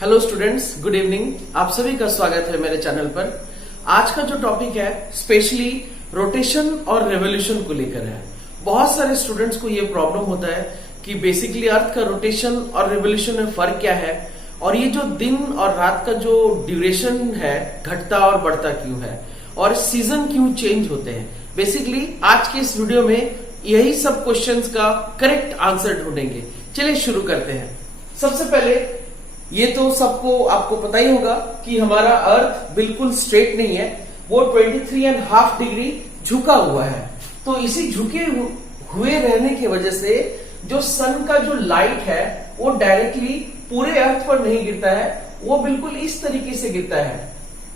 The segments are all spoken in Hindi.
Hello students, good evening. आप सभी का स्वागत है मेरे चैनल पर। आज का जो टॉपिक है स्पेशली रोटेशन और रेवोल्यूशन को लेकर है। बहुत सारे स्टूडेंट्स को ये प्रॉब्लम होता है कि बेसिकली अर्थ का रोटेशन और रेवोल्यूशन में फर्क क्या है और ये जो दिन और रात का जो ड्यूरेशन है घटता और बढ़ता क्यों है और सीजन क्यों चेंज होते हैं। बेसिकली आज के इस वीडियो में यही सब क्वेश्चंस का करेक्ट आंसर ढूंढेंगे। चलिए शुरू करते हैं। सबसे पहले ये तो सबको आपको पता ही होगा कि हमारा अर्थ बिल्कुल स्ट्रेट नहीं है, वो 23.5 डिग्री झुका हुआ है। तो इसी झुके हुए रहने की वजह से जो सन का जो लाइट है वो डायरेक्टली पूरे अर्थ पर नहीं गिरता है, वो बिल्कुल इस तरीके से गिरता है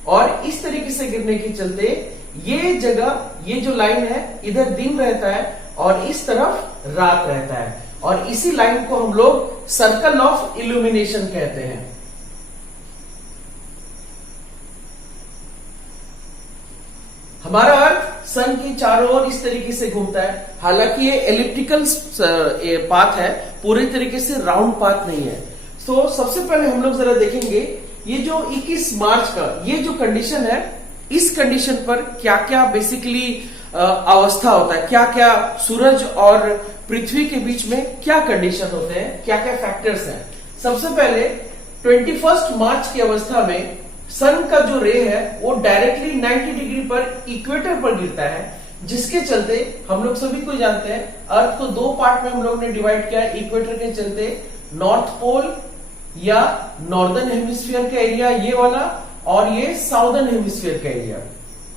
और इस तरीके से गिरने के चलते ये जगह, ये जो लाइन है इधर दिन रहता है और इस तरफ रात रहता है और इसी लाइन को हम लोग सर्कल ऑफ इल्यूमिनेशन कहते हैं। हमारा अर्थ सन के चारों ओर इस तरीके से घूमता है। हालांकि ये एलिप्टिकल पाथ है, पूरी तरीके से राउंड पाथ नहीं है। तो सबसे पहले हम लोग जरा देखेंगे ये जो 21 मार्च का ये जो कंडीशन है, इस कंडीशन पर क्या क्या बेसिकली अवस्था होता है, क्या क्या सूरज और पृथ्वी के बीच में क्या कंडीशन होते हैं, क्या क्या फैक्टर्स हैं। सबसे पहले 21 मार्च की अवस्था में सन का जो रे है वो डायरेक्टली 90 डिग्री पर इक्वेटर पर गिरता है, जिसके चलते हम लोग सभी को जानते हैं अर्थ को दो पार्ट में हम लोग ने डिवाइड किया है। इक्वेटर के चलते नॉर्थ पोल या नॉर्दर्न हेमिस्फीयर का एरिया ये वाला और ये साउदर्न हेमिस्फीयर का एरिया।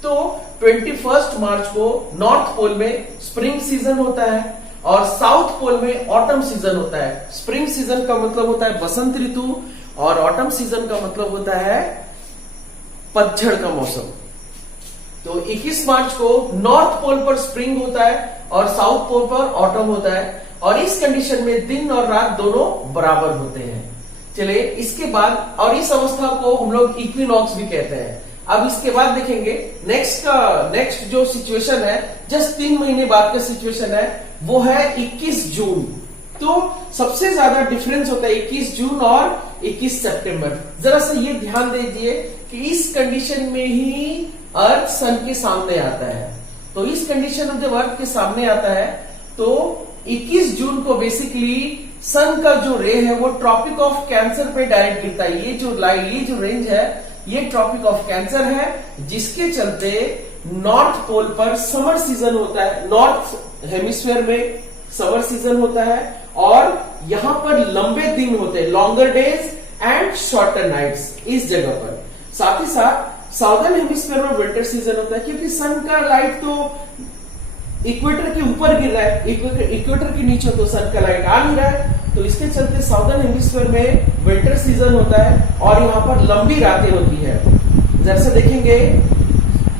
तो 21 मार्च को नॉर्थ पोल में स्प्रिंग सीजन होता है और साउथ पोल में ऑटम सीजन होता है। स्प्रिंग सीजन का मतलब होता है बसंत ऋतु और ऑटम सीजन का मतलब होता है पतझड़ का मौसम। तो 21 मार्च को नॉर्थ पोल पर स्प्रिंग होता है और साउथ पोल पर ऑटम होता है और इस कंडीशन में दिन और रात दोनों बराबर होते हैं। चलिए इसके बाद, और इस अवस्था को हम लोग इक्विनॉक्स भी कहते हैं। अब इसके बाद देखेंगे नेक्स्ट जो सिचुएशन है, जस्ट 3 महीने बाद का सिचुएशन है, वो है 21 जून। तो सबसे ज्यादा डिफरेंस होता है 21 जून और 21 सितंबर। जरा सा ये ध्यान दीजिए कि इस कंडीशन में ही अर्थ सन के सामने आता है। तो इस कंडीशन में जब अर्थ के सामने आता है तो 21 जून को बेसिकली सन का जो रे है वो ट्रॉपिक ऑफ कैंसर पे डायरेक्ट गिरता है। ये जो रेंज है ये ट्रॉपिक ऑफ कैंसर है, जिसके चलते नॉर्थ पोल पर समर सीजन होता है, नॉर्थ हेमिस्फीयर में समर सीजन होता है और यहां पर लंबे दिन होते हैं, longer days and shorter nights इस जगह पर। साथ ही साथ साउदर्न हेमिस्फीयर में विंटर सीजन होता है, क्योंकि सन का लाइट तो इक्वेटर के ऊपर गिर रहा है, इक्वेटर के नीचे तो सन का लाइट आ नहीं रहा है। तो इसके चलते साउदर्न हेमिस्फीयर में विंटर सीजन होता है और यहाँ पर लंबी रातें होती है। जैसे देखेंगे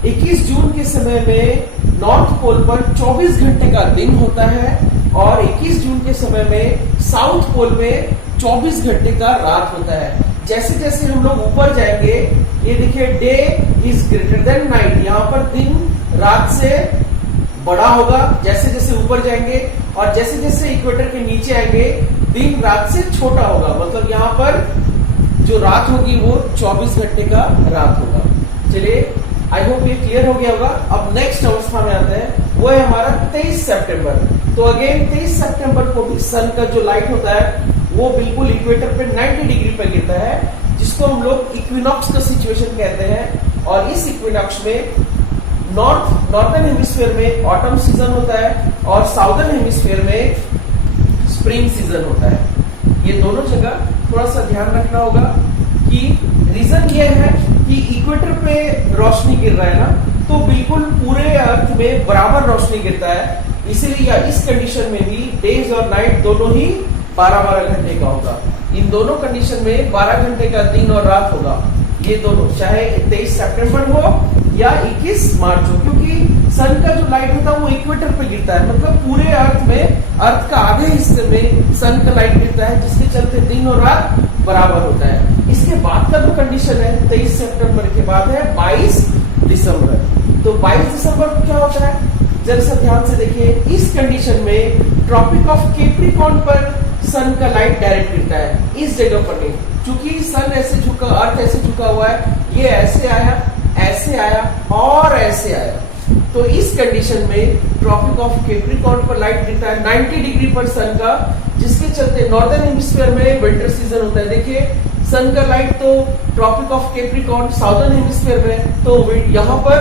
21 जून के समय में नॉर्थ पोल पर 24 घंटे का दिन होता है और 21 जून के समय में साउथ पोल में 24 घंटे का रात होता है। जैसे जैसे हम लोग ऊपर जाएंगे, ये देखिए day is greater than night, यहाँ पर दिन रात से बड़ा होगा जैसे जैसे ऊपर जाएंगे और जैसे जैसे इक्वेटर के नीचे आएंगे दिन रात से छोटा होगा। मतलब यहाँ पर जो रात होगी वो 24 घंटे का रात होगा। चलिए आई होप ये क्लियर हो गया होगा। अब नेक्स्ट अवस्था में आते हैं, वो है हमारा 23 सितंबर। तो अगेन 23 सितंबर को भी सन का जो लाइट होता है वो बिल्कुल इक्वेटर पे 90 डिग्री पे गिरता है, जिसको हम लोग इक्विनॉक्स का सिचुएशन कहते हैं। और इस इक्विनॉक्स में नॉर्दर्न हेमिस्फीयर में ऑटम सीजन होता है और साउदर्न हेमिस्फीयर में स्प्रिंग सीजन होता है। ये दोनों जगह थोड़ा सा ध्यान रखना होगा कि रीजन ये है कि इक्वेटर पे रोशनी गिर रहा है ना, तो बिल्कुल पूरे अर्थ में बराबर रोशनी गिरता है। इसीलिए इस कंडीशन में भी डेज और नाइट दोनों ही 12-12 घंटे का होगा। इन दोनों कंडीशन में 12 घंटे का दिन और रात होगा। ये दोनों चाहे 23 सितंबर हो या 21 मार्च हो, क्योंकि सन का जो लाइट होता है वो इक्वेटर पे गिरता है। मतलब पूरे अर्थ में, अर्थ का आधे हिस्से में सन का लाइट गिरता है, जिसके चलते दिन और रात बराबर होता है। इसके बाद का जो कंडीशन है 23 सितंबर के बाद है 22 दिसंबर। तो 22 दिसंबर को क्या होता है, जरा सा ध्यान से देखिए। इस कंडीशन में ट्रॉपिक ऑफ कैप्रिकॉर्न पर सन का लाइट डायरेक्ट गिरता है, इस जगह पर नहीं। चूंकि सन झुका, अर्थ ऐसे झुका हुआ है, ये ऐसे आया और ऐसे आया। तो इस कंडीशन में ट्रॉपिक ऑफ कैप्रिकॉर्न पर लाइट गिरता है 90 डिग्री पर सन का, जिसके चलते नॉर्दर्न हेमिस्फीयर में विंटर सीजन होता है। देखिए सन का लाइट तो tropic of Capricorn southern hemisphere में, तो यहाँ पर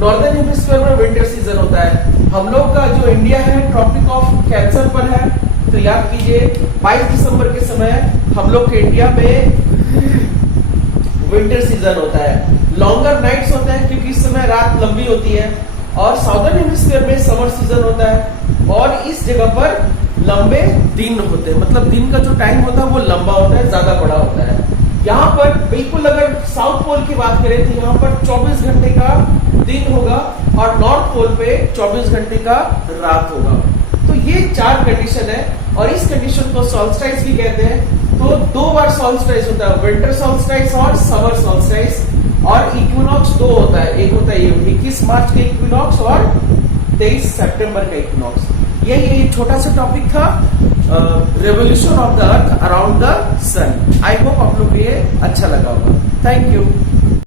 नॉर्दर्न हेमिस्फीयर में विंटर सीजन होता है। हम लोग का जो इंडिया है ट्रॉपिक ऑफ कैंसर पर है, तो याद कीजिए 22 दिसंबर के समय हम लोग के इंडिया में विंटर सीजन होता है। लॉन्गर नाइट्स होते हैं क्योंकि इस समय रात लंबी होती है, और साउदर्न हेमिस्फीयर में समर सीजन होता है और इस जगह पर लंबे दिन होते हैं, मतलब दिन का जो टाइम होता है वो लंबा होता है, ज्यादा बड़ा होता है। यहाँ पर बिल्कुल अगर साउथ पोल की बात करें तो यहाँ पर 24 घंटे का दिन होगा और नॉर्थ पोल पे 24 घंटे का रात होगा। तो ये 4 कंडीशन है और इस कंडीशन को सॉल्स्टाइस भी कहते हैं। तो 2 बार सॉल्स्टाइस होता है, विंटर सॉल्स्टाइस और समर सॉल्स्टाइस, और इक्विनॉक्स 2 होता है, एक होता है ये 21 मार्च का इक्विनॉक्स और 23 सितंबर का इक्विनॉक्स। यही छोटा सा टॉपिक था, revolution of the earth around the sun. I hope आप लोग को ये अच्छा लगा होगा। Thank you.